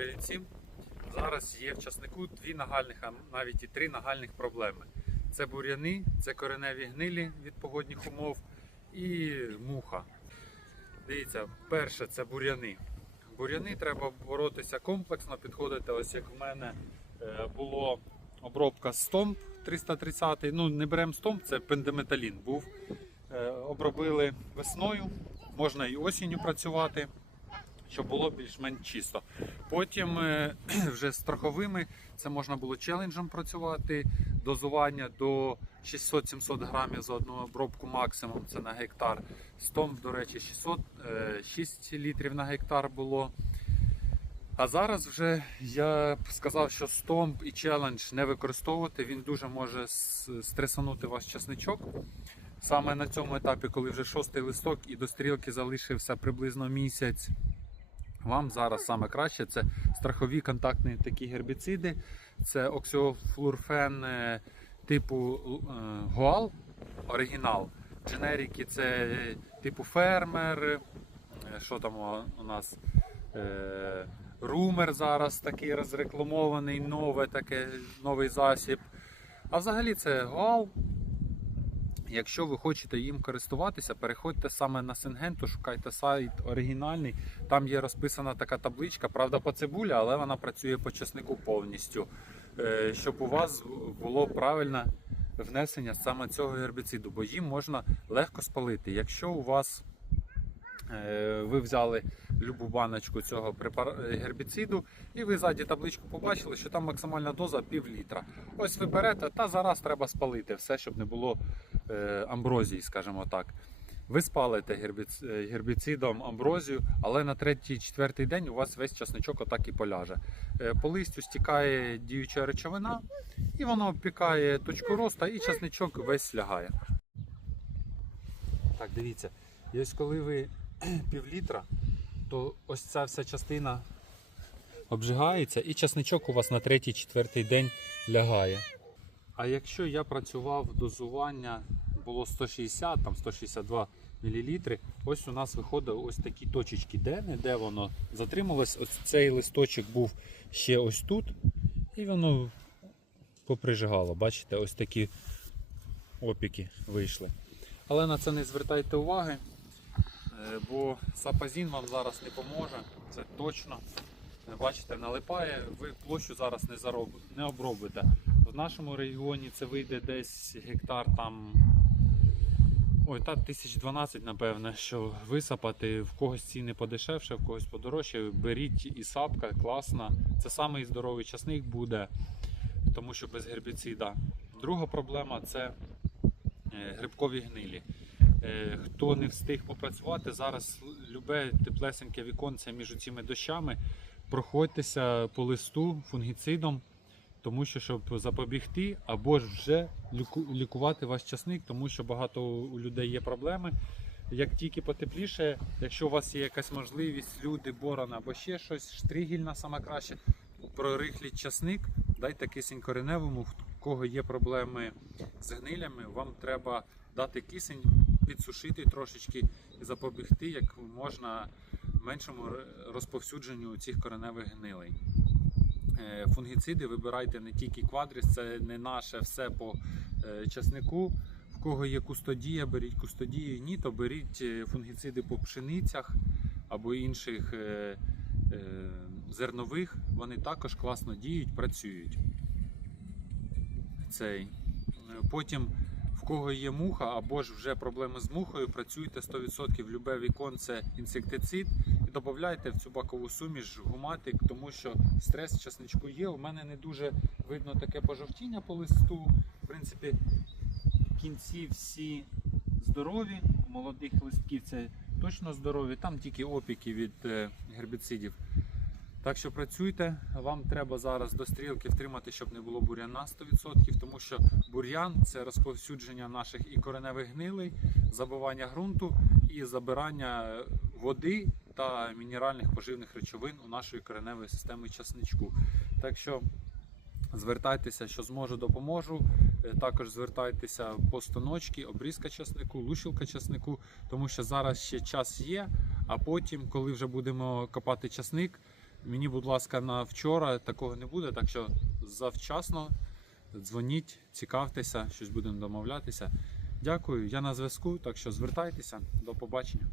Всім! Зараз є в часнику дві нагальних, а навіть і три нагальних проблеми. Це бур'яни, це кореневі гнилі від погодних умов і муха. Дивіться, перше це бур'яни. Бур'яни треба боротися комплексно, підходити, ось як в мене е, було обробка стомп 330, ну не беремо стомп, це пендеметалін був. Е, Обробили весною, можна і осінню працювати щоб було більш-менш чисто. Потім е, вже з страховими це можна було челенджем працювати. Дозування до 600-700 грамів за одну обробку максимум це на гектар. Стомп, до речі, 600, е, 6 літрів на гектар було. А зараз вже я сказав, що стомп і челендж не використовувати. Він дуже може стресанути ваш часничок. Саме на цьому етапі, коли вже шостий листок і до стрілки залишився приблизно місяць. Вам зараз саме краще це страхові контактні такі гербіциди, це оксіофлурфен е, типу е, Гоал оригінал. Дженерики це е, типу фермер. Що там у- нас? Румер зараз такий розрекламований, нове таке, новий засіб. А взагалі це Гоал. Якщо ви хочете їм користуватися, переходьте саме на Сингенту, шукайте сайт оригінальний. Там є розписана така табличка, правда, по цибулі, але вона працює по чеснику повністю. Е, Щоб у вас було правильне внесення саме цього гербіциду, бо їм можна легко спалити. Якщо у вас е, ви взяли любу баночку цього гербіциду, і ви ззаді табличку побачили, що там максимальна доза пів літра. Ось ви берете, та зараз треба спалити все, щоб не було е, амброзії, скажімо так. Ви спалите е, гербіцидом амброзію, але на третій-четвертий день у вас весь часничок отак і поляже. Е, По листю стікає діюча речовина, і воно обпікає точку росту, і часничок весь лягає. Так, дивіться, ось коли ви пів літра, то ось ця вся частина обжигається, і часничок у вас на третій-четвертий день лягає. А якщо я працював дозування було 160, там 162 мл, ось у нас виходить ось такі точечки, де не де воно затрималось. Ось цей листочок був ще ось тут, і воно поприжигало. Бачите, ось такі опіки вийшли. Але на це не звертайте уваги, е, бо сапазін вам зараз не поможе, це точно. Бачите, налипає, ви площу зараз не, зароб... не обробите. В нашому регіоні це вийде десь гектар там. Ой, та 1012, напевне, що висапати, в когось ціни подешевше, в когось подорожче. Беріть і сапка, класна. Це самий здоровий часник буде, тому що без гербіцида. Друга проблема це е, грибкові гнилі. Е, Хто не встиг попрацювати, зараз любе теплесеньке віконце між цими дощами. Проходьтеся по листу фунгіцидом, тому що щоб запобігти або ж вже лікувати ваш часник, тому що багато у людей є проблеми. Як тільки потепліше, якщо у вас є якась можливість, люди, борона або ще щось, штригільна саме краще, прорихліть часник, дайте кисень кореневому, в кого є проблеми з гнилями, вам треба дати кисень, підсушити трошечки і запобігти як можна меншому розповсюдженню цих кореневих гнилей. Е, Фунгіциди вибирайте не тільки квадріс, це не наше все по е, часнику. В кого є кустодія, беріть кустодію. Ні, то беріть е, фунгіциди по пшеницях або інших зернових. Вони також класно діють, працюють. Цей. Потім, в кого є муха або ж вже проблеми з мухою, працюйте 100% любе віконце інсектицид і додавайте в цю бакову суміш гуматик, тому що стрес в часничку є. У мене не дуже видно таке пожовтіння по листу. В принципі, кінці всі здорові, у молодих листків це точно здорові, там тільки опіки від е, гербіцидів. Так що працюйте, вам треба зараз до стрілки втримати, щоб не було бур'яна 100%, тому що бур'ян це розповсюдження наших і кореневих гнилей, забивання ґрунту і забирання води та мінеральних поживних речовин у нашої кореневої системи часничку. Так що звертайтеся, що зможу, допоможу. Е, Також звертайтеся по станочки, обрізка часнику, лущилка часнику, тому що зараз ще час є. А потім, коли вже будемо копати часник, Мені, будь ласка, на вчора такого не буде, так що завчасно дзвоніть, цікавтеся, щось будемо домовлятися. Дякую, я на зв'язку, так що звертайтеся. До побачення.